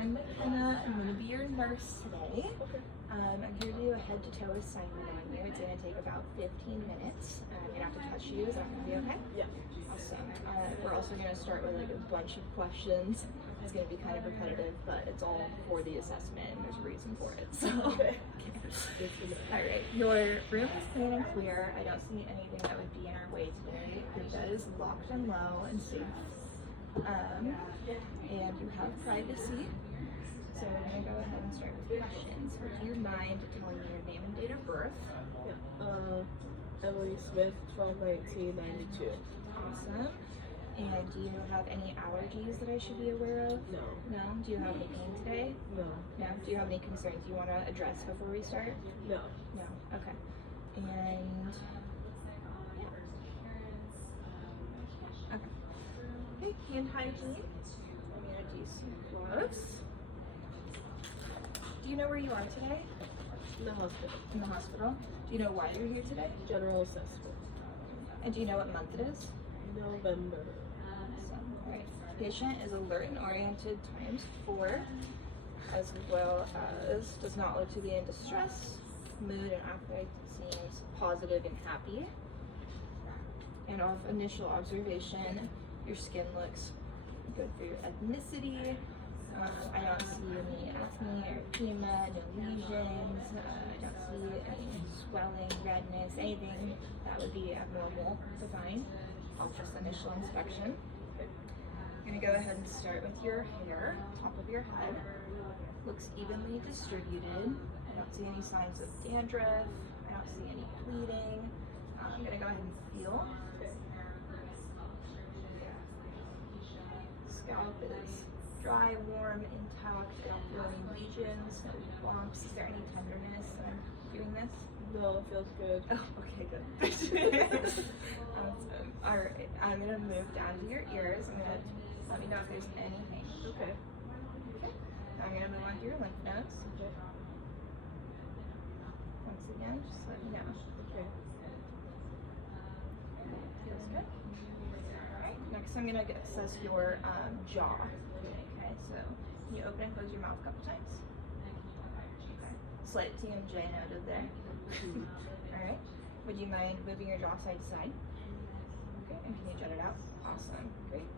I'm Makenna. I'm going to be your nurse today. I'm here to do a head-to-toe assignment on you. It's going to take about 15 minutes. I'm going to have to touch you. Is that going to be okay? Yeah. Awesome. We're also going to start with like a bunch of questions. It's going to be kind of repetitive, but it's all for the assessment and there's a reason for it. So, Okay. Alright, your room is clean and clear. I don't see anything that would be in our way today. Your bed is locked and low and safe. And you have privacy. So we're going to go ahead and start with questions. Would you mind telling me your name and date of birth? Yeah. Emily Smith, 12/19/92. Awesome. And do you have any allergies that I should be aware of? No. No? Do you have any pain today? No. No? Do you have any concerns you want to address before we start? No. No. Okay. And okay, hand hygiene. I'm gonna do some gloves. Do you know where you are today? In the hospital. In the hospital. Do you know why you're here today? General assessment. And do you know what month it is? November. Awesome. Alright. Patient is alert and oriented ×4, as well as does not look to be in distress. Mood and affect seems positive and happy. And off initial observation, your skin looks good for your ethnicity. I don't see any acne or edema, no lesions. I don't see any swelling, redness, anything that would be abnormal to find off just initial inspection. I'm going to go ahead and start with your hair, top of your head. Looks evenly distributed. I don't see any signs of dandruff. I don't see any bleeding. I'm going to go ahead and feel. Scalp is dry, warm, intact. I don't feel any lesions, no bumps. Is there any tenderness when I'm doing this? No, it feels good. Oh, okay, good. Awesome. Alright, I'm going to move down to your ears. I'm going to let me know if there's anything. Okay. Okay. Now I'm going to move on to your lymph nodes. Okay. Once again, just let me know. Okay. Feels good. Alright, next I'm going to assess your jaw. Okay, so can you open and close your mouth a couple times? Okay. Slight TMJ noted there. Alright. Would you mind moving your jaw side to side? Okay, and can you jet it out? Awesome. Great.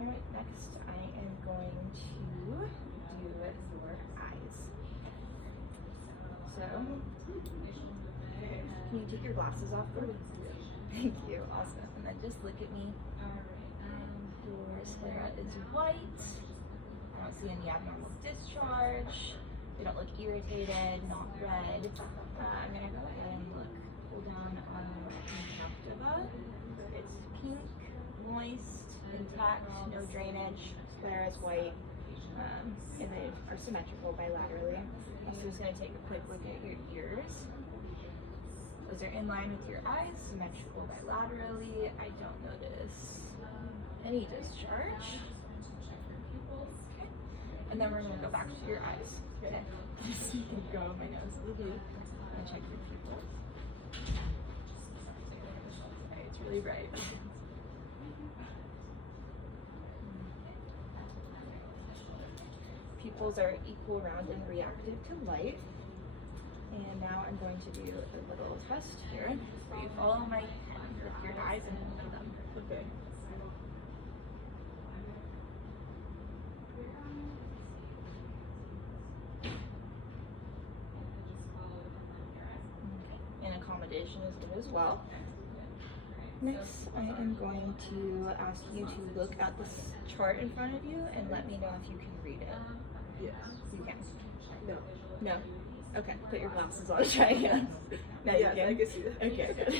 Alright, next I am going to do your eyes. So, can you take your glasses off for me? Thank you. Awesome. And then just look at me. Your sclera is white. I don't see any abnormal discharge. They don't look irritated, not red. I'm going to go ahead and pull down on your conjunctiva. It's pink, moist, intact, no drainage. Sclera is white. And they are symmetrical bilaterally. I'm just going to take a quick look at your ears. Those are in line with your eyes, symmetrical bilaterally. I don't notice any discharge. Okay. And then we're going to go back to your eyes. Okay. Just go on my nose. And check your pupils. Okay, it's really bright. Pupils are equal, round, and reactive to light. And now I'm going to do a little test here where you follow my pen with your eyes and open them. Okay. And accommodation is good as well. Next, I am going to ask you to look at this chart in front of you and let me know if you can read it. Yes. You can. No. No? Okay, put your glasses on. Try again. No, you Yes, can? I can see that. Okay, good.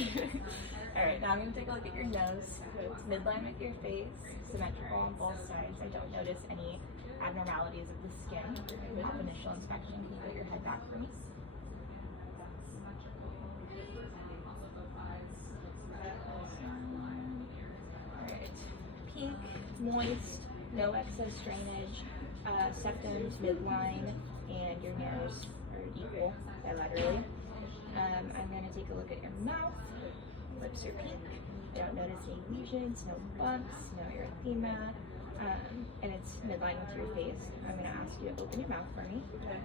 Alright, now I'm going to take a look at your nose. It's midline with your face, symmetrical on both sides. I don't notice any abnormalities of the skin. Top initial inspection. Can you put your head back for me? Alright, pink, moist, no excess drainage, septum's midline, and your narrows are equal bilaterally. I'm going to take a look at your mouth. Lips are pink. I don't notice any lesions, no bumps, no erythema. and it's midline with your face. I'm going to ask you to open your mouth for me. Okay.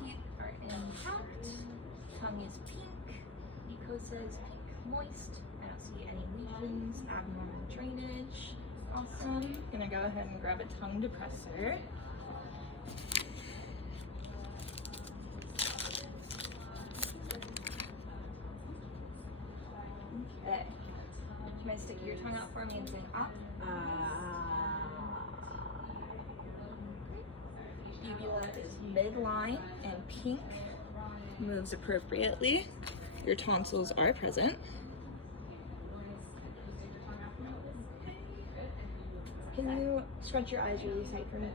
Teeth are intact. Tongue is pink. Mucosa is pink moist. I don't see any lesions, abnormal drainage. Awesome. Gonna go ahead and grab a tongue depressor. Okay. You might stick your tongue out for me and say up. Uvula is midline and pink. Moves appropriately. Your tonsils are present. Can you scrunch your eyes really tight for me?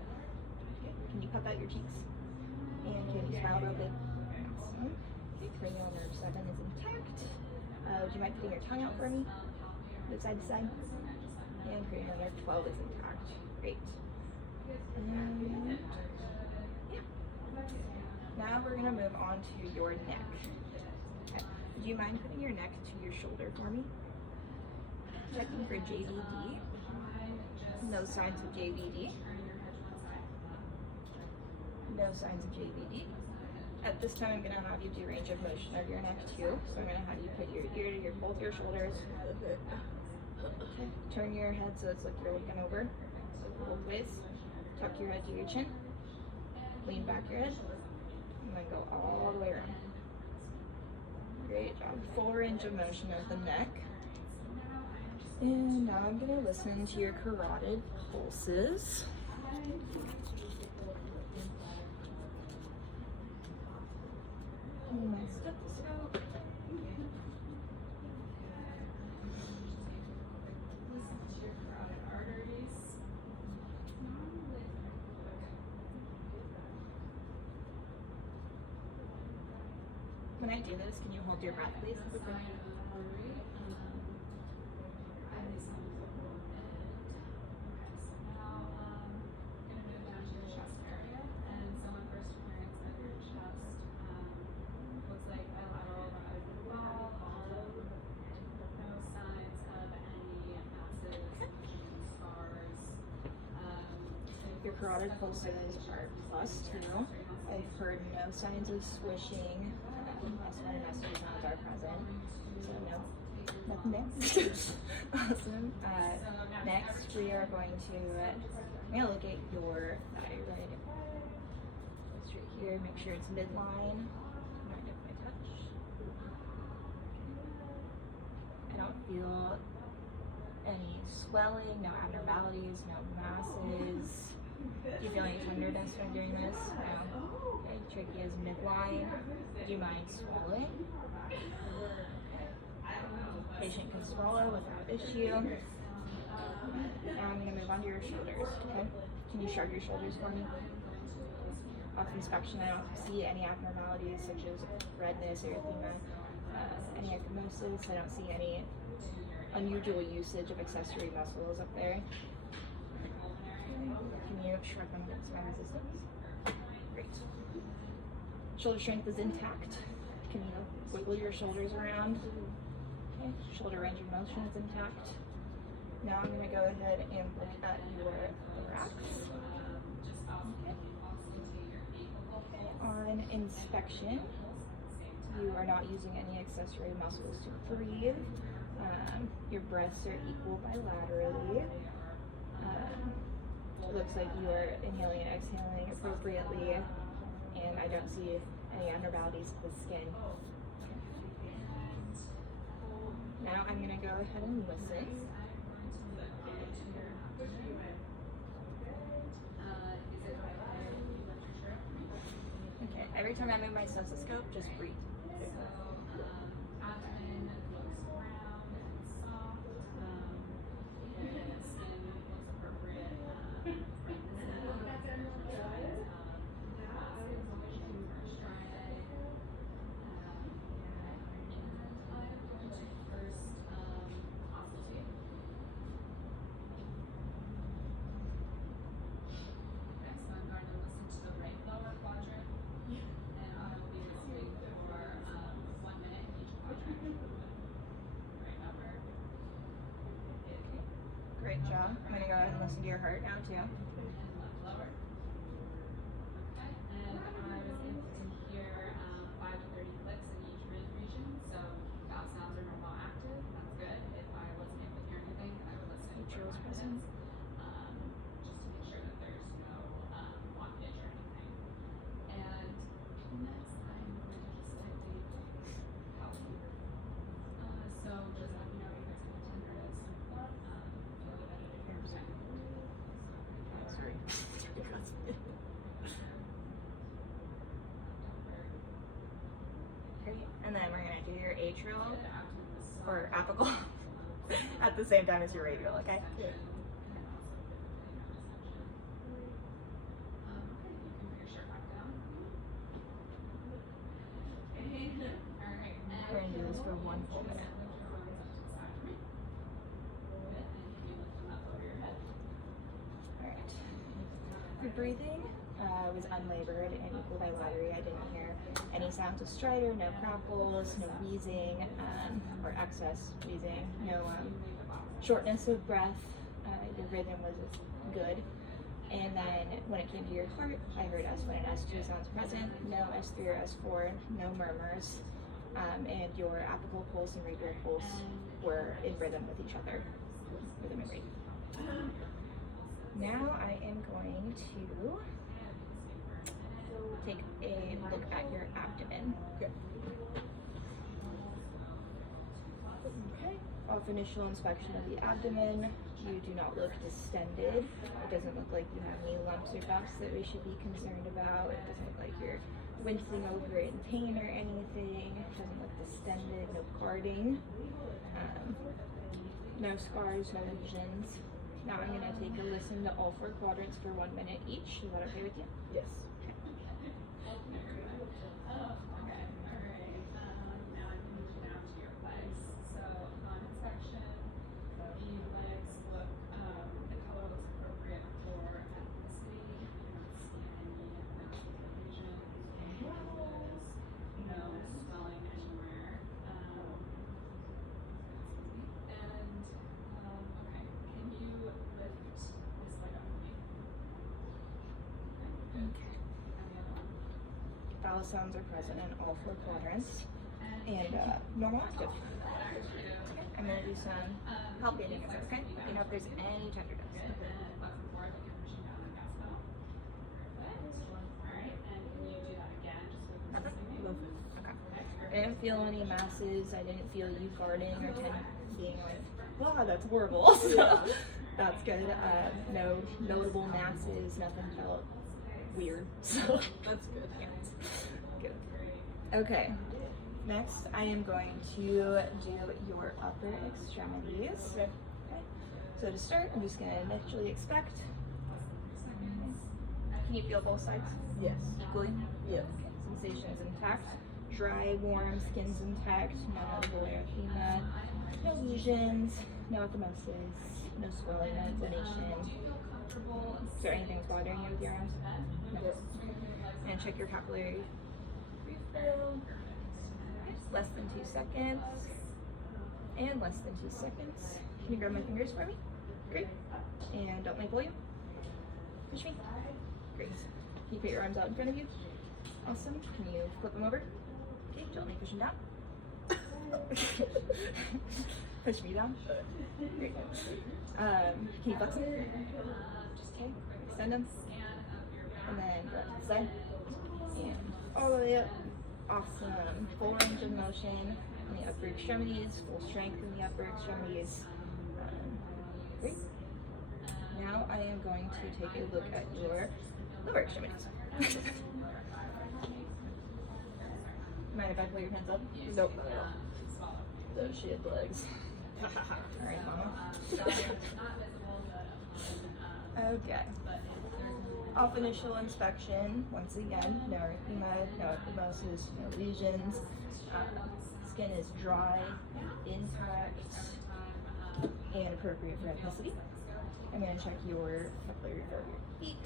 Can you puff out your cheeks? And can you smile real big? Awesome. Okay, cranial nerve 7 is intact. Would you mind putting your tongue out for me? Move side to side. And cranial nerve 12 is intact. Great. And yeah. Now we're gonna move on to your neck. Okay. Do you mind putting your neck to your shoulder for me? Checking for JVD. No signs of JVD. No signs of JVD. At this time, I'm going to have you do range of motion of your neck too. So I'm going to have you put your ear to both your shoulders. Okay. Turn your head so it's like you're looking over. Both ways. Tuck your head to your chin. Lean back your head. And then go all the way around. Great job. Full range of motion of the neck. And now I'm going to listen to your carotid pulses. And my stethoscope. When I do this, can you hold your breath, please? Your carotid pulses are +2. I've heard no signs of swishing. S1 and S2 sounds are present. So no, nothing there. Awesome. Next, we are going to look at your thyroid. Straight here, make sure it's midline. Not if I touch. I don't feel any swelling, no abnormalities, no masses. Do you feel any tenderness when doing this? No. Okay, trachea is midline. Do you mind swallowing? Patient can swallow without issue. Now I'm going to move on to your shoulders. Okay. Can you shrug your shoulders for me? Off inspection, I don't see any abnormalities such as redness, erythema, any ecchymosis. I don't see any unusual usage of accessory muscles up there. Can you shrug them against my resistance? Great. Shoulder strength is intact. Can you wiggle your shoulders around? Okay. Shoulder range of motion is intact. Now I'm going to go ahead and look at your thorax. Okay. On inspection, you are not using any accessory muscles to breathe. Your breaths are equal bilaterally. It looks like you are inhaling and exhaling appropriately, and I don't see any abnormalities of the skin. Now I'm going to go ahead and listen. Okay, every time I move my stethoscope, just breathe. Great job. I'm gonna go ahead and listen to your heart now too. And I was able to hear 5 to 30 clicks in each rib region, so vowel sounds are normal active. That's good. If I wasn't able to hear anything, I would listen for Atrial 5 present. minutes, just to make sure that there's no blockage or anything. And next, I'm going to just slightly help you. So just let me know if there's any tenderness. Feel the better to hear. Sorry. Great. And then we're gonna do your atrial or apical at the same time as your radial, okay? Yeah. We're gonna do this for 1 full minute. Alright. Your breathing was unlabored and equal by lottery. I didn't hear any sounds of stridor, no crackles, no wheezing, or excess wheezing, no shortness of breath. Your rhythm was good. And then when it came to your heart, I heard S1 and S2 sounds present, no S3 or S4, no murmurs, and your apical pulse and radial pulse were in rhythm with each other. Rhythm and rate. Now I am going to take a look at your abdomen. Okay. Okay. Off initial inspection of the abdomen, you do not look distended. It doesn't look like you have any lumps or bumps that we should be concerned about. It doesn't look like you're wincing over it in pain or anything. It doesn't look distended, no carding, no scars, no lesions. Now I'm going to take a listen to all 4 quadrants for 1 minute each. Is that okay with you? Yes. Vowel sounds are present in all 4 quadrants and normal active. Okay. I'm going to do some palpating, okay? Let me know if there's any tenderness. Nothing? Nothing. Okay. I didn't feel any masses. I didn't feel you guarding or being like, wow, that's horrible. So that's good. No notable masses. Nothing felt weird. So That's good. good. Okay. Next, I am going to do your upper extremities. Okay. Okay. So to start, I'm just going to initially expect. Can you feel both sides Yes. equally? Yes. Sensations intact. Dry, warm, skin's intact. No notable erythema. No lesions. No ecchymosis. No swelling. No inflammation. Is there anything that's bothering you with your arms? No. Yes. And check your capillary refill. Less than 2 seconds. And less than 2 seconds. Can you grab my fingers for me? Great. And don't let me pull you. Push me. Great. Can you put your arms out in front of you? Awesome. Can you flip them over? Okay, gently push them down. Push me down. Great. Can you flex them? Okay. Extend them. And then go to the side. And all the way up. Awesome. Full range of motion in the upper extremities. Full strength in the upper extremities. Great. Now I am going to take a look at your lower extremities. Mind if I pull your hands up? Nope. Those she had legs. Alright, mama. Okay. Off initial inspection, once again, no erythema, no ecchymosis, no lesions. Skin is dry, intact, and appropriate for ethnicity. I'm going to check your capillary refill of your feet.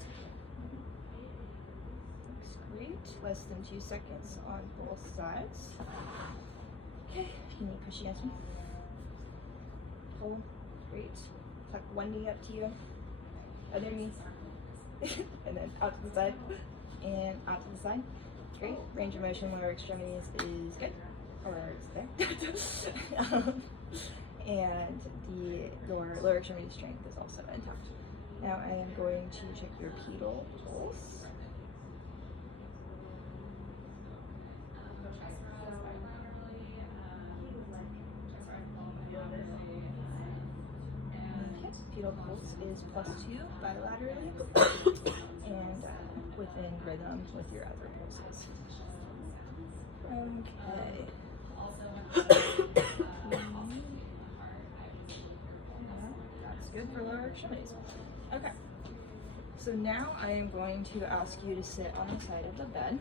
Looks great. Less than 2 seconds on both sides. Okay, can you push against me? Pull. Great. Tuck one knee up to you, other knee, and then out to the side, and out to the side. Great. Range of motion, lower extremities is good, or it's there. And your lower extremity strength is also intact. Now I am going to check your pedal pulse. Okay, pedal pulse is +2 bilaterally, and within rhythm with your other pulses. Okay. That's good for lower extremities. Okay. So now I am going to ask you to sit on the side of the bed.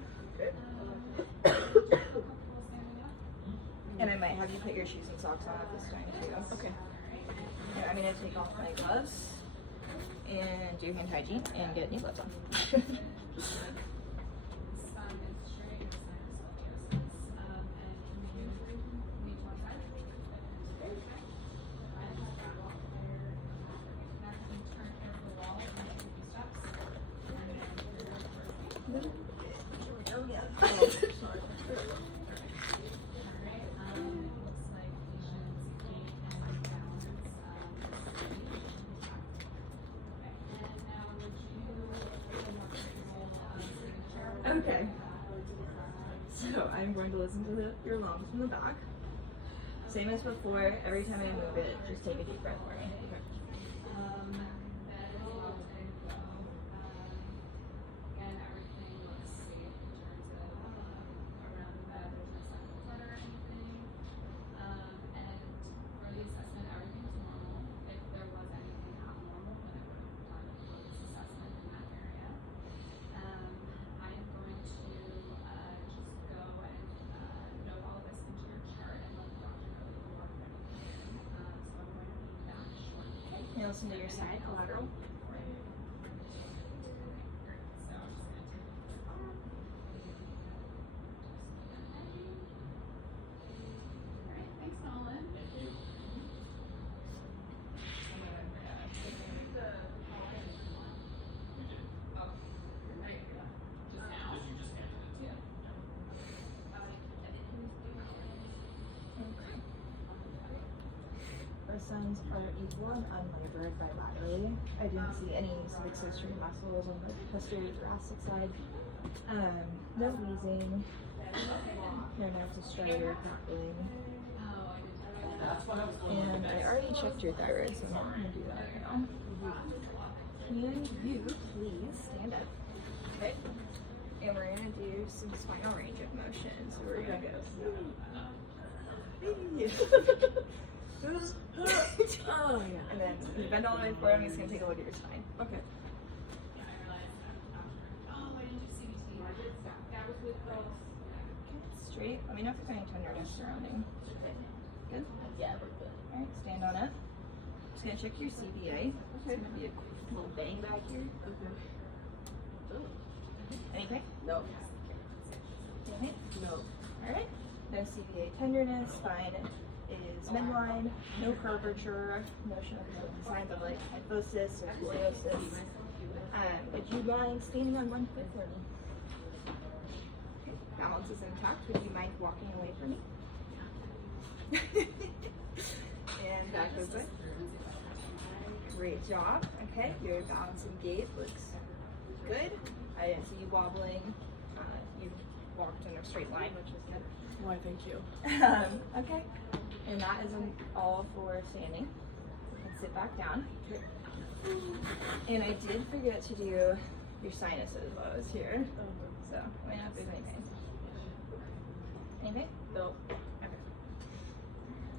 And I might have you put your shoes and socks on at this time too. Okay. And I'm going to take off my gloves and do hand hygiene and get new gloves on. Okay, so I'm going to listen to your lungs from the back. Same as before, every time I move it, just take a deep breath for me. Now listen to your side, collateral. Signs are equal and unlabored bilaterally. I didn't see any subexostrial muscles on the posterior thoracic side. No wheezing, no nerve striator crackling. And I already checked your thyroid, so I'm not going to do that right now. Can you please stand up? Okay. And we're going to do some spinal range of motion. So we're going to go. Oh yeah. And then you bend all the way forward. I'm just going to take a look at your spine. Okay. Okay, straight. Let me know if there's any tenderness surrounding. Good? Yeah, we're good. Alright, stand on up. Just going to check your CBA. There's going to be a little bang back here. Okay. Anything? No. Anything? No. Alright. No CBA tenderness. Spine is midline. No curvature. No signs of like kyphosis or scoliosis. Would you mind standing on one foot for me? Okay. Balance is intact. Would you mind walking away from me? And back this way. Great job. Okay, your balance and gait looks good. I didn't see you wobbling. You walked in a straight line, which is good. Why, thank you. Okay, and that is all for standing. Let's sit back down. And I did forget to do your sinuses while I was here. So, let me know if there's any pain. Any pain? No. Okay.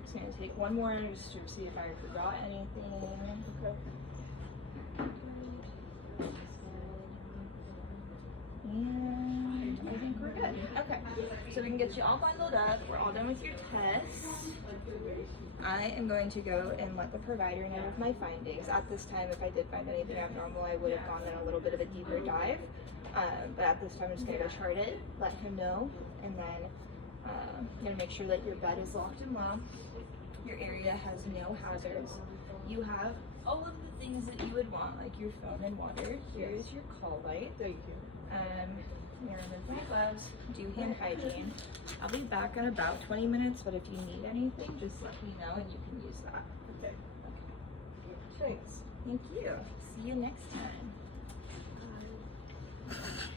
Just gonna take one more just to see if I forgot anything. Okay. And I think we're good. Okay, so we can get you all bundled up. We're all done with your tests. I am going to go and let the provider know of my findings. At this time, if I did find anything abnormal, I would have gone in a little bit of a deeper dive. But at this time, I'm just going to go chart it, let him know, and then I'm going to make sure that your bed is locked and low. Your area has no hazards. You have all of the things that you would want, like your phone and water. Here is your call light. Thank you. I'm gonna remove my gloves, do hand hygiene. I'll be back in about 20 minutes, but if you need anything, just let me know and you can use that. Okay. Thanks. Thank you. See you next time. Bye.